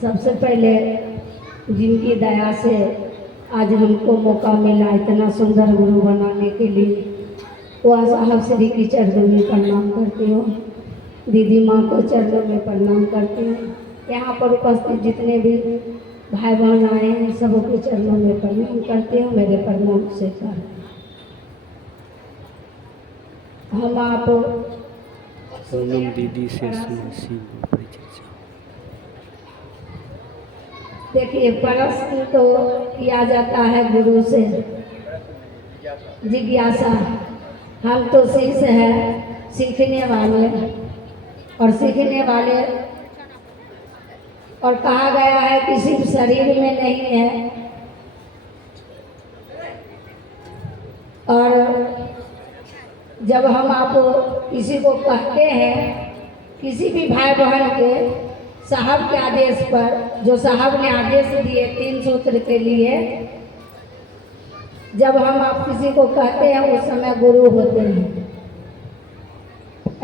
सबसे पहले जिनकी दया से आज हमको मौका मिला इतना सुंदर गुरु बनाने के लिए, वह साहब श्री की चरणों में प्रणाम करती हूँ। दीदी माँ को चरणों में प्रणाम करती हूँ। यहाँ पर उपस्थित जितने भी भाई बहन आए हैं सबके चरणों में प्रणाम करती हूँ। मेरे प्रणाम से कर हम आप सोनम दीदी से सुनसी देखिए, प्रश्न तो किया जाता है गुरु से, जिज्ञासा। हम तो शिष्य है, सीखने वाले, और सीखने वाले, और कहा गया है कि सिर्फ शरीर में नहीं है। और जब हम आप किसी को कहते हैं, किसी भी भाई बहन के साहब के आदेश पर, जो साहब ने आदेश दिए 3 सूत्र के लिए, जब हम आप किसी को कहते हैं उस समय गुरु होते हैं,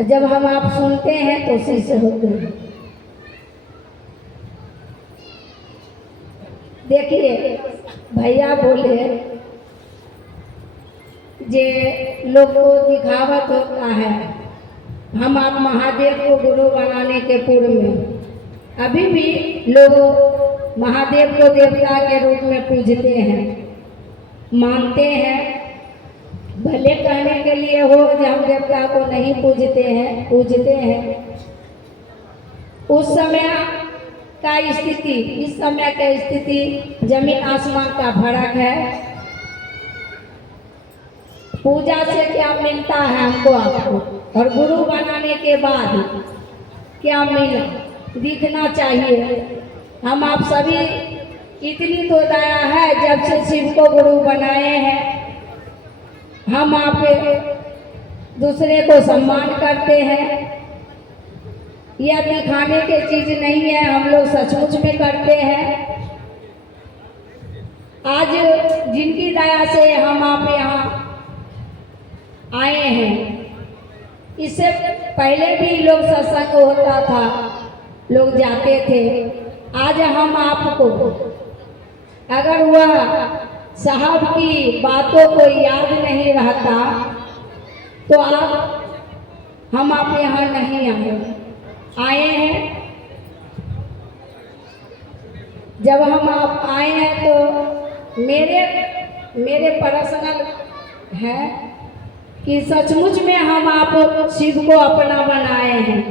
जब हम आप सुनते हैं तो शिष्य होते हैं। देखिए, भैया बोले जे लोग को दिखावत होता है, हम आप महादेव को गुरु बनाने के पूर्व में अभी भी लोग महादेव को देवता के रूप में पूजते हैं, मानते हैं। भले कहने के लिए हो कि हम देवता को नहीं पूजते हैं। उस समय का स्थिति, इस समय का स्थिति जमीन आसमान का फर्क है। पूजा से क्या मिलता है हमको आपको, और गुरु बनाने के बाद क्या मिला दिखना चाहिए। हम आप सभी इतनी तो दया है, जब से शिव को गुरु बनाए हैं हम आप दूसरे को सम्मान करते हैं। यह दिखाने की चीज नहीं है, हम लोग सचमुच में करते हैं। आज जिनकी दया से हम आप यहाँ आए हैं, इससे पहले भी लोग सत्संग होता था, लोग जाते थे। आज हम आपको अगर वह साहब की बातों को याद नहीं रहता तो हम आप यहाँ नहीं आए हैं। जब हम आप आए हैं तो मेरे पर्सनल है कि सचमुच में हम आप शिव को अपना बनाए हैं।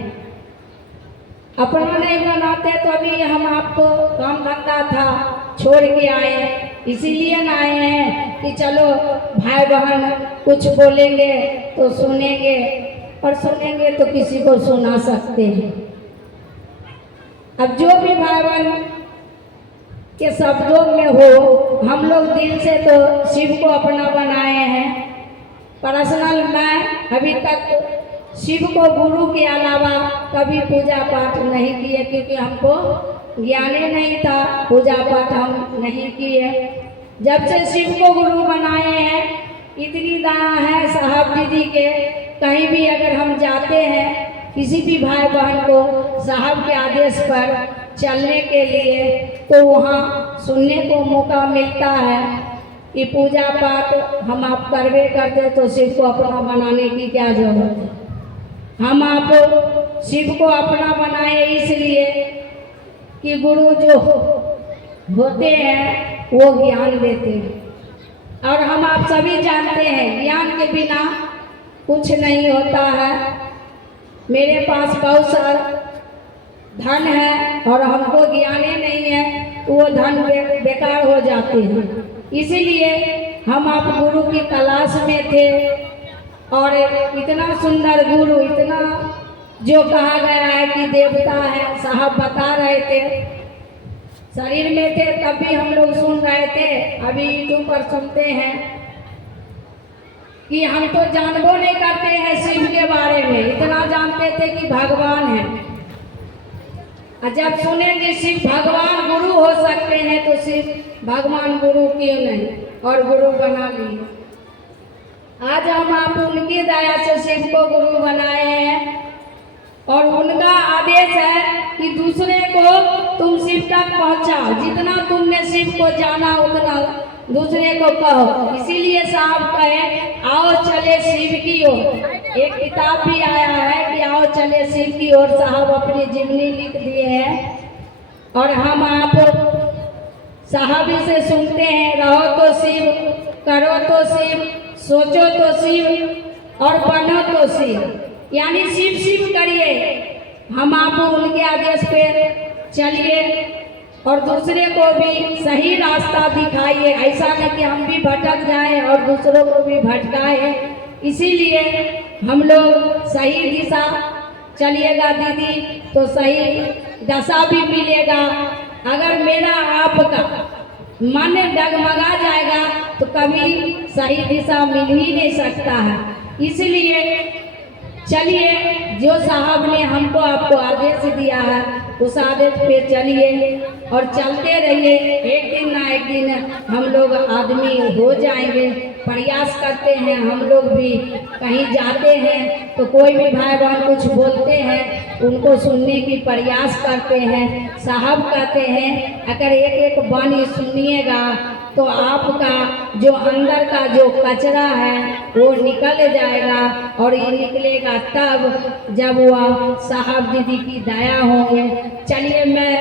अपना नहीं बनाते तो अभी हम आपको काम धंधा था छोड़ के आए, इसीलिए ना आए हैं कि चलो भाई बहन कुछ बोलेंगे तो सुनेंगे, और सुनेंगे तो किसी को सुना सकते हैं। अब जो भी भाई बहन के शब्दों में हो, हम लोग दिल से तो शिव को अपना बनाए हैं। पर्सनल मैं अभी तक शिव को गुरु के अलावा कभी पूजा पाठ नहीं किए, क्योंकि हमको ज्ञान नहीं था, पूजा पाठ हम नहीं किए। जब से शिव को गुरु बनाए हैं, इतनी दया है साहब दीदी के, कहीं भी अगर हम जाते हैं किसी भी भाई बहन को साहब के आदेश पर चलने के लिए, तो वहाँ सुनने को मौका मिलता है कि पूजा पाठ हम आप करवे करते, तो शिव को अपना बनाने की क्या जरूरत है। हम आप शिव को अपना बनाए इसलिए कि गुरु जो होते हैं वो ज्ञान देते हैं, और हम आप सभी जानते हैं ज्ञान के बिना कुछ नहीं होता है। मेरे पास बहुत सारा धन है और हमको ज्ञान ही नहीं है, तो वो धन बेकार हो जाते हैं। इसीलिए हम आप गुरु की तलाश में थे, और इतना सुंदर गुरु, इतना जो कहा गया है कि देवता है, साहब बता रहे थे, शरीर में थे तब भी हम लोग सुन रहे थे, अभी यूट्यूब पर सुनते हैं कि हम तो जानबो नहीं करते हैं शिव के बारे में, इतना जानते थे कि भगवान है। और जब सुनेंगे शिव भगवान गुरु हो सकते हैं, तो शिव भगवान गुरु क्यों नहीं, और गुरु बना लिए। आज हम आप उनकी दया से शिव को गुरु बनाए हैं, और उनका आदेश है कि दूसरे को तुम शिव शिव तक पहुंचाओ, जितना तुमने शिव को जाना उतना दूसरे को कहो। इसीलिए साहब कहे आओ चले शिव की ओर। एक किताब भी आया है कि आओ चले शिव की ओर, साहब अपनी जीवनी लिख दिए हैं और हम आप साहब से सुनते हैं। रहो तो शिव, करो तो शिव, सोचो तो शिव और बनो तो शिव, यानी शिव शिव करिए। हम आप उनके आदेश पे चलिए और दूसरे को भी सही रास्ता दिखाइए। ऐसा नहीं कि हम भी भटक जाएं और दूसरों को भी भटकाएं। इसीलिए हम लोग सही दिशा चलिएगा दीदी तो सही दशा भी मिलेगा। अगर मेरा आपका मन डगमगा जाएगा तो कभी सही दिशा मिल ही नहीं सकता है। इसलिए चलिए, जो साहब ने हमको आपको आदेश दिया है उस आदेश पे चलिए और चलते रहिए। एक दिन ना एक दिन हम लोग आदमी हो जाएंगे। प्रयास करते हैं, हम लोग भी कहीं जाते हैं तो कोई भी भाई बहन कुछ बोलते हैं उनको सुनने की प्रयास करते हैं। साहब कहते हैं अगर एक एक वाणी सुनिएगा तो आपका जो अंदर का जो कचरा है वो निकल जाएगा और ये निकलेगा तब जब वह साहब दीदी की दया होंगे। चलिए, मैं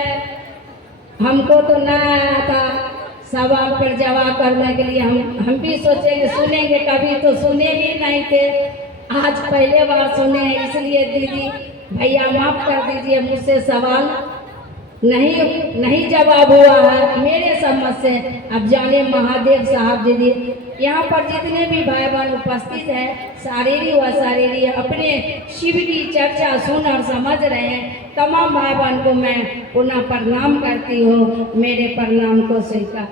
हमको तो ना आया था सवाल पर जवाब करने के लिए। हम भी सोचेंगे सुनेंगे, कभी तो सुने ही नहीं थे, आज पहले बार सुने हैं। इसलिए दीदी भैया माफ़ कर दीजिए, मुझसे सवाल नहीं जवाब हुआ है मेरे समझ से। अब जाने महादेव साहब दीदी, यहाँ पर जितने भी भाई बहन उपस्थित हैं शारीरिक व शारीरिक अपने शिव की चर्चा सुन और समझ रहे हैं। तमाम भाई बहन को मैं पुनः प्रणाम करती हूँ, मेरे प्रणाम को स्वीकार।